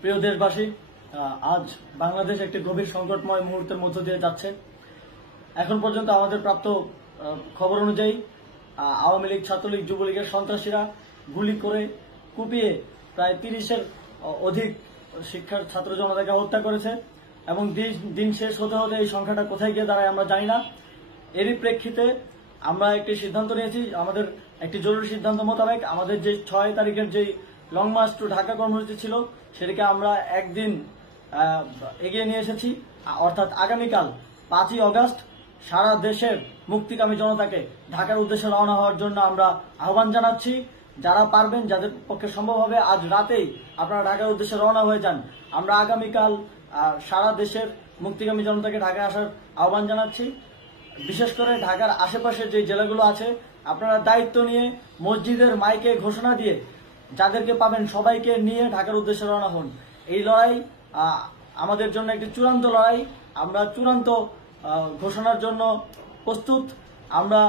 প্রিয় দেশবাসী, আজ বাংলাদেশ একটি গভীর সংকটময় মুহূর্তের মধ্য দিয়ে যাচ্ছে। এখন পর্যন্ত আমাদের প্রাপ্ত খবর অনুযায়ী আওয়ামী লীগ, ছাত্রলীগ, যুবলীগের সন্ত্রাসীরা গুলি করে কুপিয়ে প্রায় 30-এর অধিক শিক্ষার ছাত্র জনতাকে হত্যা করেছে এবং দিন শেষ হতে হতে এই সংখ্যাটা কোথায় গিয়ে দাঁড়ায় আমরা জানি না। এরই প্রেক্ষিতে আমরা একটি সিদ্ধান্ত নিয়েছি, আমাদের একটি জরুরি সিদ্ধান্ত মোতাবেক আমাদের যে 6 তারিখের যে লং মার্চ টু ঢাকা কর্মসূচি ছিল সেটাকে আমরা একদিন এগিয়ে নিয়ে এসেছি। অর্থাৎ আগামীকাল 5ই অগস্ট সারা দেশের মুক্তিকামী জনতাকে ঢাকার উদ্দেশ্যে রওনা হওয়ার জন্য আমরা আহ্বান জানাচ্ছি। যারা পারবেন, যাদের পক্ষে সম্ভব হবে, আজ রাতেই আপনারা ঢাকার উদ্দেশ্যে রওনা হয়ে যান। আমরা আগামীকাল সারা দেশের মুক্তিকামী জনতাকে ঢাকায় আসার আহ্বান জানাচ্ছি। বিশেষ করে ঢাকার আশেপাশে যে জেলাগুলো আছে, আপনারা দায়িত্ব নিয়ে মসজিদের মাইকে ঘোষণা দিয়ে যাদেরকে পাবেন সবাইকে নিয়ে ঢাকার উদ্দেশ্যে রওনা হন। এই লড়াই আমাদের জন্য একটি চূড়ান্ত লড়াই। আমরা চূড়ান্ত ঘোষণার জন্য প্রস্তুত, আমরা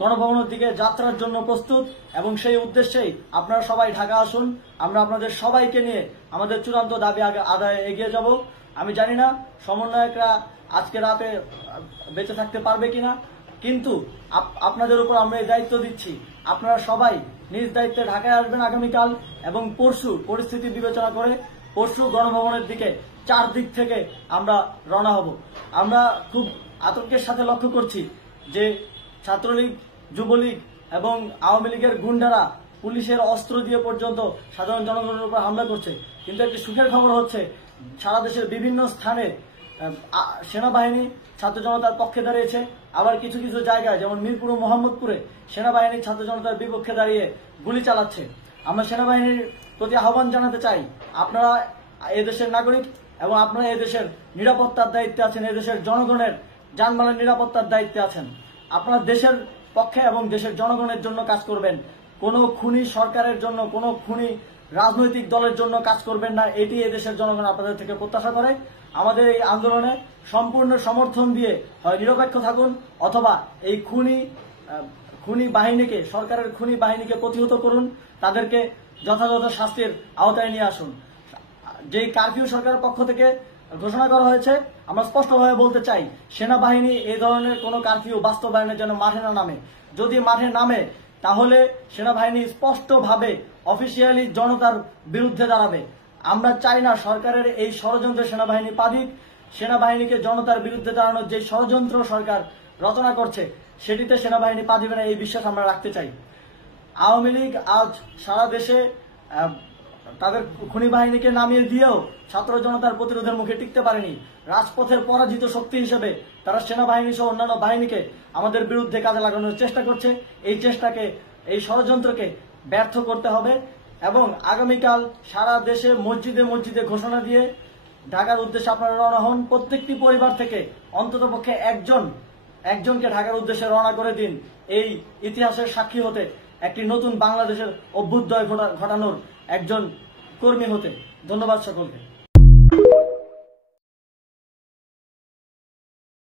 গণভবনের দিকে যাত্রার জন্য প্রস্তুত এবং সেই উদ্দেশ্যেই আপনারা সবাই ঢাকা আসুন। আমরা আপনাদের সবাইকে নিয়ে আমাদের চূড়ান্ত দাবি আদায়ে এগিয়ে যাব। আমি জানি না সমন্বয়করা আজকে রাতে বেঁচে থাকতে পারবে কিনা, কিন্তু আপনাদের উপর আমরা এই দায়িত্ব দিচ্ছি। আপনারা সবাই নিজ দায়িত্বে ঢাকায় আসবেন আগামীকাল এবং পরশু পরিস্থিতি বিবেচনা করে পরশু গণভবনের দিকে 4 দিক থেকে আমরা রওনা হব। আমরা খুব আতঙ্কের সাথে লক্ষ্য করছি যে ছাত্রলীগ, যুবলীগ এবং আওয়ামী লীগের গুন্ডারা পুলিশের অস্ত্র দিয়ে পর্যন্ত সাধারণ জনগণের উপর হামলা করছে। কিন্তু একটি সুখের খবর হচ্ছে, সারা দেশের বিভিন্ন স্থানে সেনাবাহিনী ছাত্র জনতার পক্ষে দাঁড়িয়েছে। আবার কিছু কিছু জায়গায় যেমন মিরপুর ও মোহাম্মদপুরে সেনাবাহিনী ছাত্র জনতার বিপক্ষে দাঁড়িয়ে গুলি চালাচ্ছে। আমরা সেনাবাহিনীর প্রতি আহ্বান জানাতে চাই, আপনারা এদেশের নাগরিক এবং আপনারা এদেশের নিরাপত্তার দায়িত্বে আছেন, এদেশের জনগণের যানবাহনের নিরাপত্তার দায়িত্বে আছেন। আপনারা দেশের পক্ষে এবং দেশের জনগণের জন্য কাজ করবেন। কোনো খুনি সরকারের জন্য, কোনো খুনি রাজনৈতিক দলের জন্য কাজ করবেন না। এটি এদেশের জনগণ আপনাদের থেকে প্রত্যাশা করে। আমাদের এই আন্দোলনে সম্পূর্ণ সমর্থন দিয়ে হয় নিরপেক্ষ থাকুন, অথবা এই খুনি বাহিনীকে, সরকারের খুনি বাহিনীকে প্রতিহত করুন, তাদেরকে যথাযথ শাস্তির আওতায় নিয়ে আসুন। যেই কারফিউ সরকারের পক্ষ থেকে ঘোষণা করা হয়েছে, আমরা স্পষ্টভাবে বলতে চাই, সেনাবাহিনী এই ধরনের কোনো কারফিউ বাস্তবায়নের জন্য মাঠে না নামে। যদি মাঠে নামে তাহলে সেনাবাহিনী স্পষ্টভাবে অফিসিয়ালি জনতার বিরুদ্ধে দাঁড়াবে। আমরা চাই না সরকারের এই ষড়যন্ত্র সেনাবাহিনী পা দিক। সেনাবাহিনীকে জনতার বিরুদ্ধে দাঁড়ানোর যে ষড়যন্ত্র সরকার রচনা করছে সেটিতে সেনাবাহিনী পা দিবে না, এই বিশ্বাস আমরা রাখতে চাই। আওয়ামী লীগ আজ সারা দেশে তাদের খুনি বাহিনীকে নামিয়ে দিয়েও ছাত্র জনতার প্রতিরোধের মুখে টিকতে পারেনি। রাজপথের পরাজিত শক্তি হিসেবে তারা সেনাবাহিনী সহ অন্যান্য বাহিনীকে আমাদের বিরুদ্ধে কাজে লাগানোর চেষ্টা করছে। এই চেষ্টাকে, এই ষড়যন্ত্রকে ব্যর্থ করতে হবে এবং আগামীকাল সারা দেশে মসজিদে মসজিদে ঘোষণা দিয়ে ঢাকার উদ্দেশ্যে আপনারা রওনা হন। প্রত্যেকটি পরিবার থেকে অন্ততপক্ষে একজনকে ঢাকার উদ্দেশ্যে রওনা করে দিন, এই ইতিহাসের সাক্ষী হতে, একটি নতুন বাংলাদেশের অভ্যুদয় ঘটানোর একজন কর্মী হতে। ধন্যবাদ সকলকে।